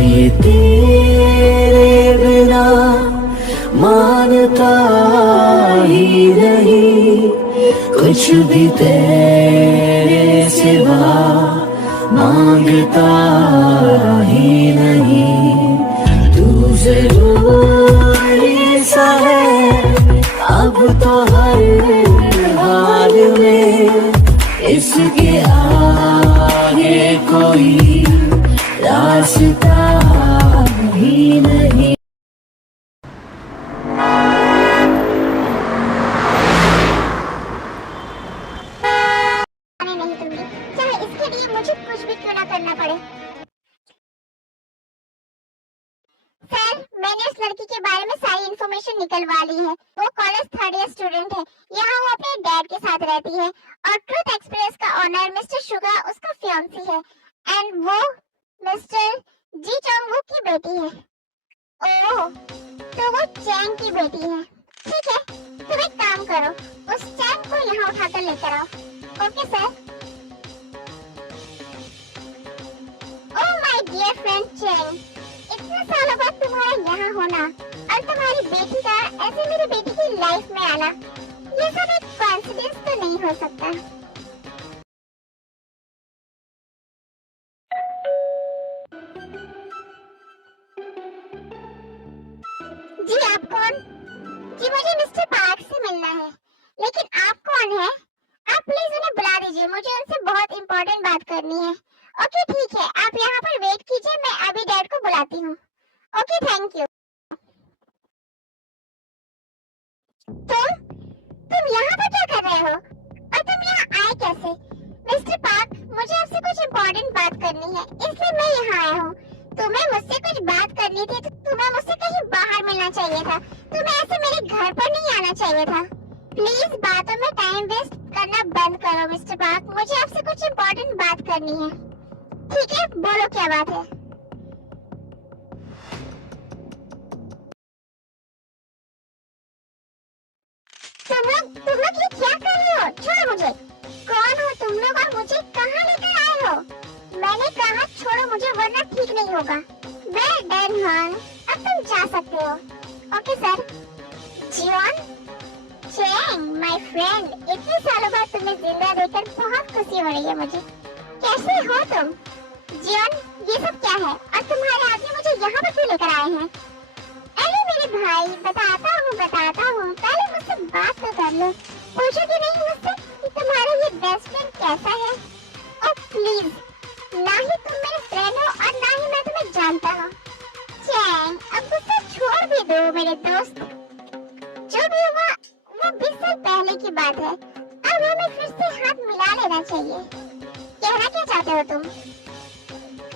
ये तेरे बिना मानता ही नहीं, कुछ भी तेरे सिवा मांगता ही नहीं। तू जरूरी सा है अब तो हर हाल में, इसके आगे कोई रास्ता ही नहीं। नहीं दूंगी, चाहे इसके लिए मुझे कुछ भी क्यों ना करना पड़े। सर, मैंने उस लड़की के बारे में सारी इन्फॉर्मेशन निकलवा ली है। वो कॉलेज थर्ड ईयर स्टूडेंट है। यहाँ वो अपने डैड के साथ रहती है और ट्रूथ एक्सप्रेस का ओनर मिस्टर शुगा उसका फियांसी है एंड वो मिस्टर जी चोंग की बेटी है। ओह, तो वो चैंग की बेटी है। ठीक है, तुम एक काम करो, उस चैंग को यहाँ उठाकर लेकर आओ। Okay sir. Oh my dear friend Chang, इतने सालों बाद तुम्हारा यहाँ होना और तुम्हारी बेटी का ऐसे मेरी बेटी की लाइफ में आना, ये सब एक कोइंसिडेंस तो नहीं हो सकता। जी आप कौन? जी मुझे मिस्टर पार्क से मिलना है। लेकिन आप कौन है? आप प्लीज उन्हें बुला दीजिए, मुझे उनसे बहुत इंपॉर्टेंट बात करनी है। ओके ठीक है, आप यहाँ पर वेट कीजिए, मैं अभी डैड को बुलाती हूँ। Okay thank you. तुम यहाँ पर क्या कर रहे हो और तुम यहाँ आए कैसे? मिस्टर पार्क, मुझे आपसे कुछ इंपॉर्टेंट बात करनी है, इसलिए मैं यहाँ आया हूँ। तुम्हें मुझसे कुछ बात करनी थी तो तुम्हें मुझसे कहीं बाहर मिलना चाहिए था। तुम्हें ऐसे मेरे घर पर नहीं आना चाहिए था। प्लीज बातों में टाइम वेस्ट करना बंद करो मिस्टर पार्क, मुझे आपसे कुछ इंपॉर्टेंट बात करनी है। ठीक है, बोलो क्या बात है। तुम लोग ये क्या कर रहे हो? छोड़ो मुझे। कौन हो तुम लोग और मुझे कहाँ लेकर आए हो? मैंने कहा छोड़ो मुझे वरना ठीक नहीं होगा। वेल डन हॉन, अब तुम जा सकते हो। Okay sir. Jeon, Chang my friend, इतने सालों बाद तुम्हें जिंदा देखकर बहुत खुशी हो रही है मुझे। कैसे हो तुम? जियोन, ये सब क्या है और तुम्हारे आदमी मुझे यहाँ पर क्यों लेकर आए हैं? अरे मेरे भाई, बताता हूँ, पहले मुझसे बात तो कर लो। पूछोगे नहीं मुझसे कि तुम्हारा ये बेस्ट फ्रेंड कैसा है? ओह प्लीज, ना ही तुम मेरे फ्रेंड हो और ना ही मैं तुम्हें जानता हूँ। चैंग, अब गुस्सा छोड़ भी दो मेरे दोस्त। जो भी हुआ वो 20 साल पहले की बात है। अब हमें फिर से हाथ मिला लेना चाहिए। कहना क्या चाहते हो तुम?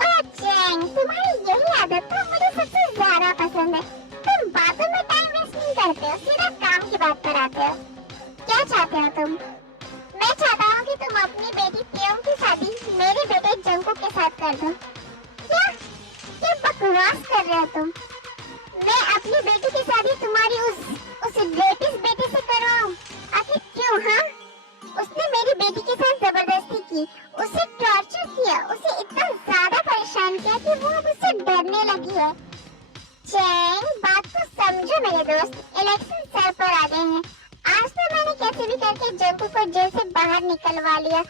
ओह चैंग, तुम्हारी यही आदत तो मुझे सबसे ज्यादा पसंद है। तुम बातों में टाइम वेस्ट नहीं करते हो, सीधा काम की बात पर आते हो। क्या चाहते हो तुम? मैं चाहता हूँ कि तुम अपनी बेटी प्योंग की शादी मेरे बेटे जंगकुक के साथ कर दो। क्या बकवास कर रहे हो तुम? मैं अपनी बेटी की शादी तुम्हारी उस रेपिस्ट बेटे से करवाऊं? आखिर क्यों? हाँ, उसने मेरी बेटी के साथ जबरदस्ती की, उसे टॉर्चर किया, उसे इतना ज्यादा परेशान किया कि वो मुझसे डरने लगी है। चैंग, बात को समझो मेरे दोस्त, इलेक्शन सर पर आ गए हैं। आज तो मैंने कैसे भी करके जंगकुक को जेल से बाहर निकलवा लिया,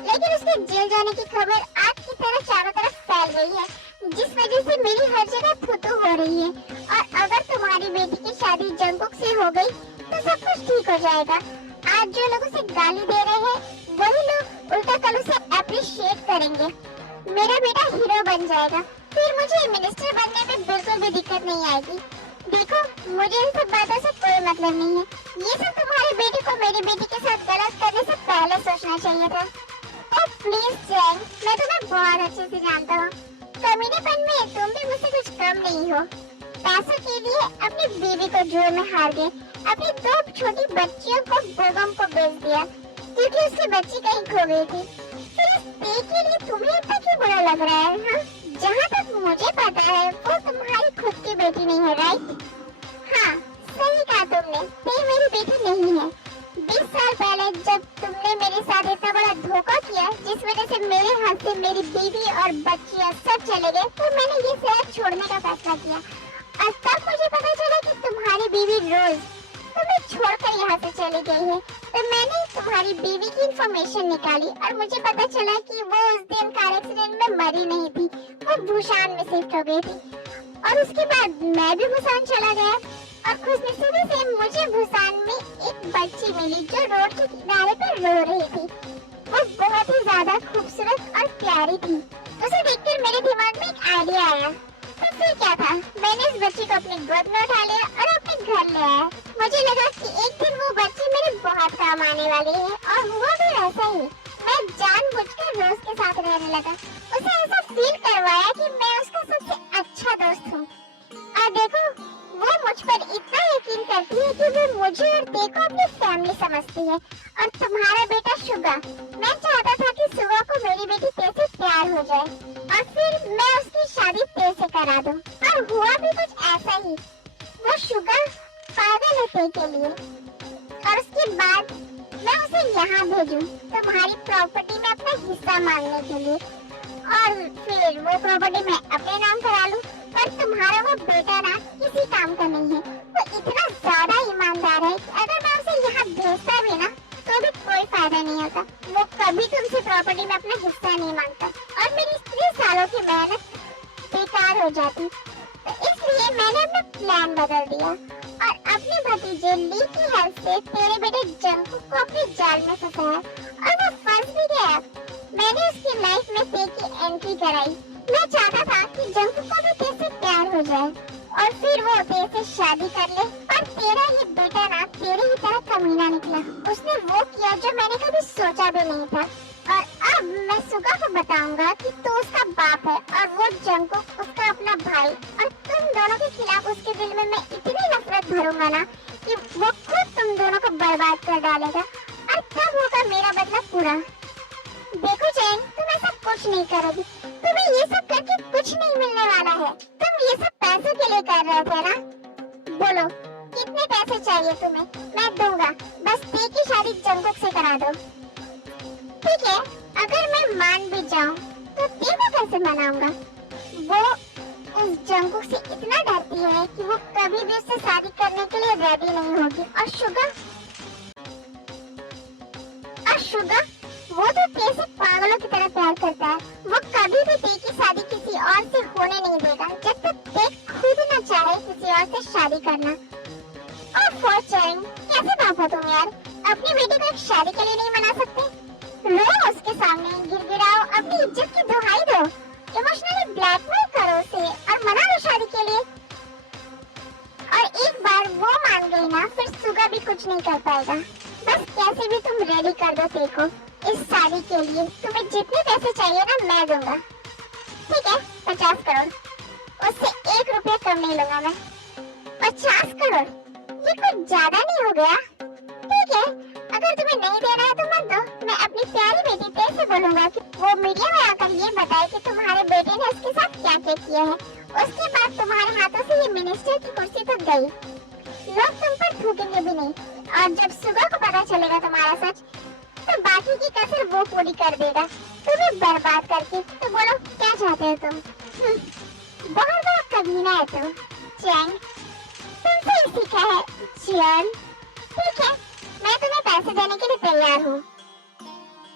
लेकिन उसके जेल जाने की खबर आग की तरह चारों तरफ फैल गई है, जिस वजह से मेरी हर जगह थू-थू हो रही है। और अगर तुम्हारी बेटी की शादी जंगकुक से हो गई तो सब कुछ ठीक हो जाएगा। आज जो लोग उसे गाली दे रहे हैं वही लोग उल्टा कल उसे अप्रिशिएट करेंगे। मेरा बेटा हीरो बन जाएगा, फिर मुझे मिनिस्टर बनने में बिल्कुल भी दिक्कत नहीं आएगी। देखो, मुझे इन सब बातों से कोई मतलब नहीं है। ये सब तुम्हारी बेटी को मेरी बेटी के साथ गलत करने से पहले सोचना चाहिए था। ओह प्लीज चैंग, मैं तुम्हें बहुत अच्छे से जानता हूँ। कमीनेपन में तुम भी मुझसे कुछ कम नहीं हो। पैसों के लिए अपनी बीवी को जुए में हार गए, अपनी 2 छोटी बच्चियों को बेगम को बेच दिया क्योंकि उसकी बच्ची कहीं खो गई थी। फिर इस पे के लिए तुम्हें इतना क्यों बुरा लग रहा है? हाँ, जहाँ तक मुझे पता है वो तुम्हारी खुद की बेटी नहीं है, राइट? हाँ, सही कहा तुमने, ये मेरी बेटी नहीं है। 20 साल पहले जब तुमने मेरे साथ इतना बड़ा धोखा किया जिस वजह से मेरे हाथ से मेरी बीवी और बच्चियां सब चले गए, तो मैंने ये शहर छोड़ने का फैसला किया। और तब मुझे पता चला कि तुम्हारी बीवी रोज तुम्हें छोड़कर यहाँ से चली गई है। तो मैंने तुम्हारी बीवी की इंफॉर्मेशन निकाली और मुझे पता चला कि वो उस दिन कार एक्सीडेंट में मरी नहीं थी, वो भूषान में शिफ्ट हो गई थी। और उसके बाद मैं भी भूषान चला गया और खुशनसीबी से मुझे भूषान में एक बच्ची मिली जो रोड के किनारे पर रो रही थी। वो बहुत ही ज्यादा खूबसूरत और प्यारी थी। उसे देखकर मेरे दिमाग में एक आइडिया आया। तो फिर क्या था, मैंने इस बच्ची को अपनी गोद में उठा लिया और अपने घर ले आया। मुझे लगा कि एक दिन वो बच्ची मेरे बहुत काम आने वाली है, और हुआ भी ऐसा ही। मैं जानबूझकर रोज के साथ रहने लगा, उसे ऐसा फील करवाया कि मैं उसका सबसे अच्छा दोस्त हूँ। और देखो, वो मुझ पर इतना यकीन करती है कि वो मुझे और देखो अपनी फैमिली समझती है। और तुम्हारा बेटा शुगा, मैं चाहता था कि सुगा को मेरी बेटी ते से प्यार हो जाए और फिर मैं उसकी शादी ते से करा दूं। और हुआ भी कुछ ऐसा ही। वो शुगा पागल है ते के लिए, और उसके बाद मैं उसे यहाँ भेजूं तुम्हारी प्रॉपर्टी में अपना हिस्सा मांगने के लिए, और फिर वो प्रॉपर्टी मैं अपने नाम करा लूं। पर तुम्हारा वो बेटा ना किसी काम का नहीं है। वो इतना ज्यादा ईमानदार है कि अगर मैं उसे यहाँ भेजता भी ना तो भी कोई फायदा नहीं होता। वो कभी तुमसे प्रॉपर्टी में अपना हिस्सा नहीं मांगता और मेरी इतने सालों की मेहनत बेकार हो जाती। तो इसलिए मैंने अपना प्लान बदल दिया और अपने भतीजे ली की हेल्प से तेरे बेटे जंगकुक को अपने जाल में फंसाया, और वो फंस भी गया। मैंने उसकी लाइफ में ते की एंट्री कराई। मैं चाहता था कि जंगकुक को भी ते से प्यार हो जाए और फिर वो ते से शादी कर ले। पर तेरा ये बेटा ना तेरे ही तरह कमीना निकला। उसने वो किया जो मैंने कभी सोचा भी नहीं था। और अब मैं सुगा को बताऊंगा कि तू उसका बाप है और वो जंगकुक उसका अपना भाई, और तुम दोनों के खिलाफ उसके दिल में मैं इतनी नफरत भरूंगा ना कि वो खुद तुम दोनों को बर्बाद कर डालेगा, और तब होगा मेरा बदला पूरा। देखो चैन, तुम ऐसा कुछ नहीं करोगी। तुम्हें ये सब करके कुछ नहीं मिलने वाला है। तुम ये सब पैसों के लिए कर रहे थे ना? बोलो कितने पैसे चाहिए तुम्हें, मैं दूंगा। बस ते की शादी जंगकुक से करा दो। ठीक है, अगर मैं मान भी जाऊं तो ते को कैसे मनाऊंगा? वो उस जंगकुक से इतना डरती है कि वो कभी भी उससे शादी करने के लिए रेडी नहीं होगी। और शुगा वो तो ते से पागलों की तरह प्यार करता है। वो कभी भी ते की शादी किसी और से होने नहीं देगा जब तक ते खुद न चाहे किसी और से शादी करना। और फॉर्चून, कैसे बाप हो तुम यार? अपनी बेटी को एक शादी के लिए नहीं मना सकते? रो उसके सामने, गिड़गिड़ाओ, अपनी इज्जत की दुहाई दो, इमोशनली ब्लैकमेल करो उसे और मना लो शादी के लिए। और एक बार वो मान गई ना, फिर सुगा भी कुछ नहीं कर पाएगा। बस कैसे भी तुम रेडी कर दो ते को इस शादी के लिए। तुम्हें जितने पैसे चाहिए ना मैं दूंगा। ठीक है, 50 करोड़। उससे 1 रुपया कम नहीं लूंगा मैं। 50 करोड़, ये कुछ ज्यादा नहीं हो गया? ठीक है, अगर तुम्हें नहीं देना है तो मत दो। मैं अपनी प्यारी बेटी ते से बोलूंगा कि वो मीडिया में आकर ये बताए कि तुम्हारे बेटे ने उसके साथ क्या क्या किया है। उसके बाद तुम्हारे हाथों से ये मिनिस्टर की कुर्सी तो गई, लोग तुम पर थूकेंगे भी नहीं। और जब सुगा को पता चलेगा तुम्हारा सच, तो बाकी की कसर वो पूरी कर देगा तुम्हें बर्बाद करके। तो बोलो क्या चाहते हो तुम? बहुत बड़ा कमीना है तुम चैंग, तुमसे ही सीखा है चियन। ठीक है, मैं तुम्हें पैसे देने के लिए तैयार हूँ।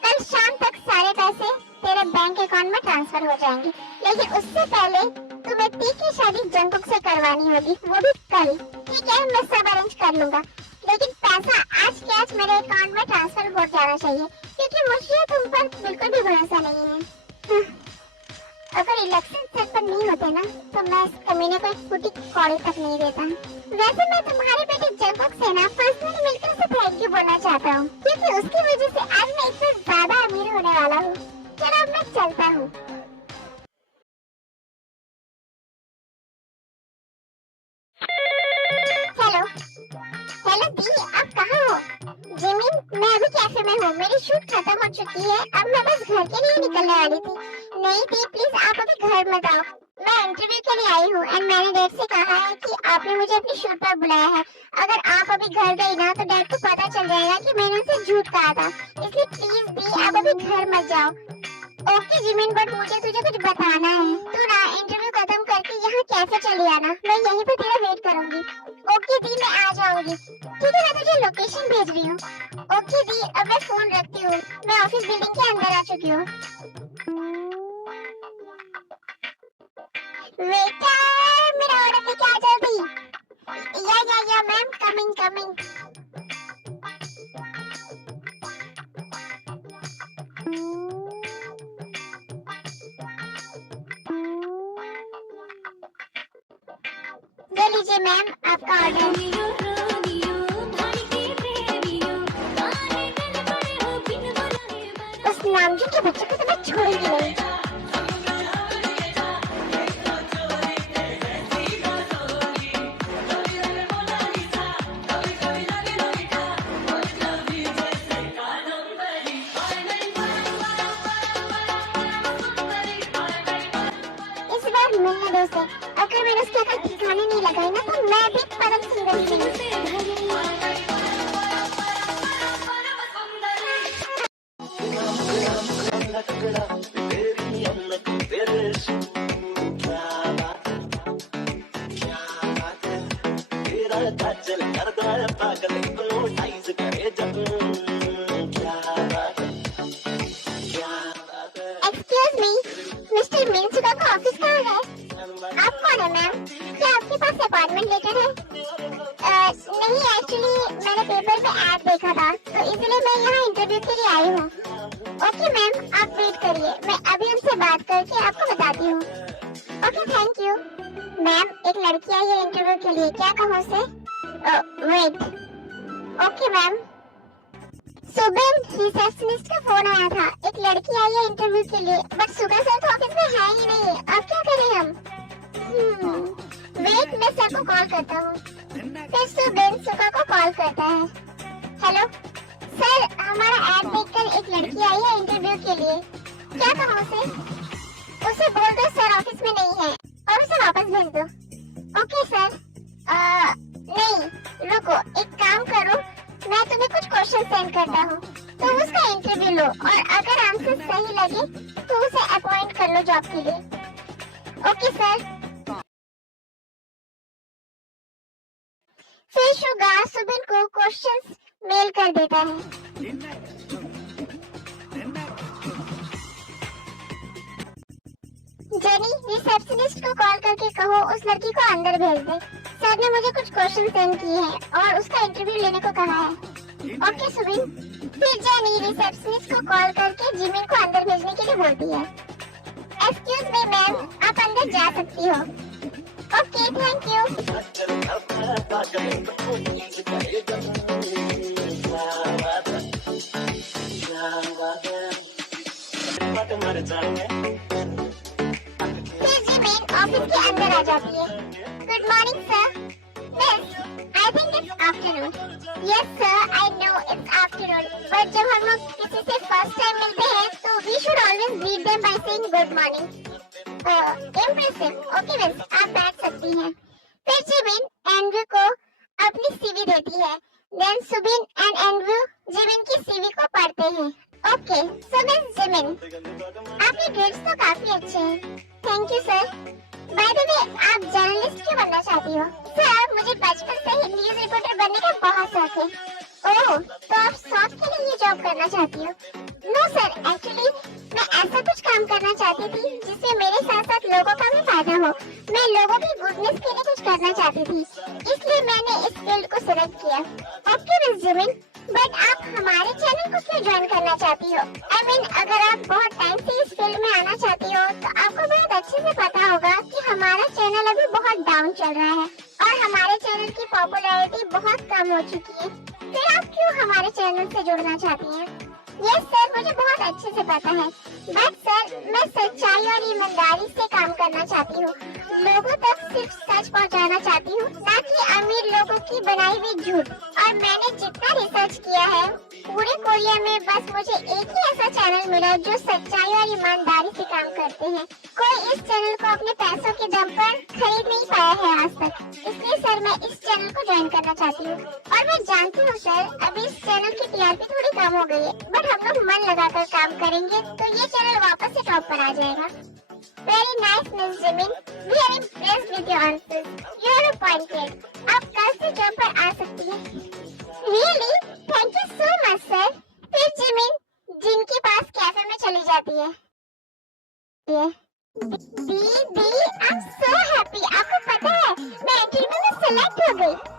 कल शाम तक सारे पैसे तेरे बैंक अकाउंट में ट्रांसफर हो जाएंगे, लेकिन उससे पहले तुम्हें ती की शादी जंगकुक से करवानी होगी, वो भी कल। ठीक है, मैं सब अरेंज कर लूंगा, लेकिन पैसा आज के आज मेरे अकाउंट में ट्रांसफर हो जाना चाहिए, क्योंकि मुझे तुम पर बिल्कुल भी भरोसा नहीं है। अगर इलेक्शन सेट पर नहीं होते ना, तो मैं इस कमीने को एक फुटी कौड़ी तक नहीं देता। वैसे मैं तुम्हारे बेटे जंगकुक से ना पर्सनली मिलकर उसे थैंक यू बोलना चाहता हूँ, क्योंकि उसकी वजह से आज मैं इतना ज्यादा अमीर होने वाला हूँ। चलो अब मैं चलता हूँ। हेलो दी, आप कहाँ हो? जिमिन, मैं अभी कैफे में हूँ। मेरी शूट खत्म हो चुकी है, अब मैं बस घर के लिए निकलने वाली थी। नहीं दी, प्लीज आप अभी घर मत आओ, मैं इंटरव्यू के लिए आई हूँ एंड मैंने डैड से कहा है कि आपने मुझे अपनी शूट पर बुलाया है। अगर आप अभी घर गई ना तो डैड को पता चल जाएगा कि मैंने उनसे झूठ कहा था, इसलिए प्लीज दी आप अभी घर मत जाओ। ओके जिमिन, बट मुझे तुझे कुछ बताना है। तू ना इंटरव्यू खत्म करके यहाँ कैसे चली आना, मैं यहीं पे तेरा वेट करूंगी। ओके दी, मैं आ जाऊंगी। ठीक है, मैं तुझे लोकेशन भेज रही हूँ। ओके दी, अब मैं फोन रखती हूँ, मैं ऑफिस बिल्डिंग के अंदर आ चुकी हूँ। वेटर, मेरा ऑर्डर लेके आ जल्दी। या मैम, कमिंग कमिंग। ले लीजिए मैम आपका ऑर्डर। उस नामजुन के बच्चे को तो मैं छोड़ूंगी नहीं। इस बार मिलने दो उसे। अगर मैंने उसके अगर ठिकाने नहीं लगाई ना तो मैं भी परम सुंदर ही नहीं। एक्सक्यूज मी, मिस्टर मिनसुका का ऑफिस कहाँ है? आप कौन है मैम? क्या आपके पास अपॉइंटमेंट लेटर है? नहीं, एक्चुअली मैंने पेपर पे ऐड देखा था तो इसलिए मैं यहाँ इंटरव्यू के लिए आई हूँ। ओके मैम, आप वेट करिए, मैं अभी उनसे बात करके आपको बताती हूँ। Okay, thank you. मैम, एक लड़की आई है इंटरव्यू के लिए, क्या कहूँ उसे? वेट। Okay ma'am. सुबह रिसेप्शनिस्ट का फोन आया था, एक लड़की आई है इंटरव्यू के लिए, बट सुबह सर तो ऑफिस में है ही नहीं। अब क्या करें हम? वेट, मैं सर को कॉल करता हूँ। फिर सुबह सुबह को कॉल करता है। हेलो सर, हमारा ऐड देखकर एक लड़की आई है इंटरव्यू के लिए, क्या कहूँ उसे? उसे बोल दो सर ऑफिस में नहीं है और उसे वापस भेज दो। Okay sir. नहीं, रुको, एक काम करो, मैं तुम्हें कुछ क्वेश्चन सेंड करता हूँ, तुम उसका इंटरव्यू लो और अगर आंसर सही लगे तो उसे अपॉइंट कर लो जॉब के लिए। Okay sir. फिर शुगा सुबिन को क्वेश्चंस मेल कर देता है। जेनी, रिसेप्शनिस्ट को कॉल करके कहो उस लड़की को अंदर भेज दे। सर ने मुझे कुछ क्वेश्चन सेंड किए हैं और उसका इंटरव्यू लेने को कहा है। ओके सुबिन। फिर जेनी रिसेप्शनिस्ट को कॉल करके जिमिन को अंदर भेजने के लिए बोलती है। एक्सक्यूज मी मैम, आप अंदर जा सकती हो। Okay, thank you. फिर जिमिन ऑफिस के अंदर आ जाती है। Good morning sir. Miss, I think it's afternoon. Yes sir, I know it's afternoon, but जब हम लोग किसी से फर्स्ट टाइम मिलते हैं तो we should always greet them by saying good morning. Impressive. Okay miss, आप बैठ सकती हैं। फिर जिमिन एंड्रू को अपनी सीवी देती है। Then Subin and Andrew Jimin की सीवी को पढ़ते हैं। ओके, सो मिस जिमिन, आपके ग्रेड्स तो काफी अच्छे हैं। Thank you sir. By the way, आप जर्नलिस्ट क्यों बनना चाहती हो? सर, मुझे बचपन से ही न्यूज रिपोर्टर बनने का बहुत शौक है। ओह, तो आप शौक के लिए ये जॉब करना चाहती हो? नो सर, एक्चुअली मैं ऐसा कुछ काम करना चाहती थी जिससे मेरे साथ साथ लोगों का भी फायदा हो। मैं लोगों की गुडनेस के लिए कुछ करना चाहती थी, इसलिए मैंने इस फील्ड को सिलेक्ट किया। ओके मिस जिमिन, बट आप हमारे चैनल को क्यों ज्वाइन करना चाहती हो? I mean, अगर आप बहुत टाइम से इस फील्ड में आना चाहती हो तो आपको बहुत अच्छे से पता होगा कि हमारा चैनल अभी बहुत डाउन चल रहा है और हमारे चैनल की पॉपुलैरिटी बहुत कम हो चुकी है। फिर आप क्यों हमारे चैनल से जुड़ना चाहती हैं? यस सर, मुझे बहुत अच्छे से पता है, बट सर मैं सच्चाई और ईमानदारी से काम करना चाहती हूँ। लोगों तक सिर्फ सच पहुँचाना चाहती हूँ, ना कि अमीर लोगों की बनाई हुई झूठ। और मैंने जितना रिसर्च किया है पूरे कोरिया में बस मुझे एक ही ऐसा चैनल मिला जो सच्चाई और ईमानदारी से काम करते हैं। कोई इस चैनल को अपने पैसों के दम पर खरीद नहीं पाया है आज तक। इसलिए सर मैं इस चैनल को ज्वाइन करना चाहती हूँ। और मैं जानती हूँ सर अभी इस चैनल की टीआरपी थोड़ी कम हो गई है, बट हम लोग मन लगाकर काम करेंगे तो ये चैनल वापस से टॉप पर आ जाएगा। Very nice, Miss Jimin. We are impressed with your answers. You are appointed. आप कल से जॉब पर आ सकती हैं। Really? Thank you so much, sir. फिर जिमिन जिनके पास कैफे में चली जाती है। दीदी, I'm so happy. आपको पता है मैं इंटरव्यू में सिलेक्ट हो गई।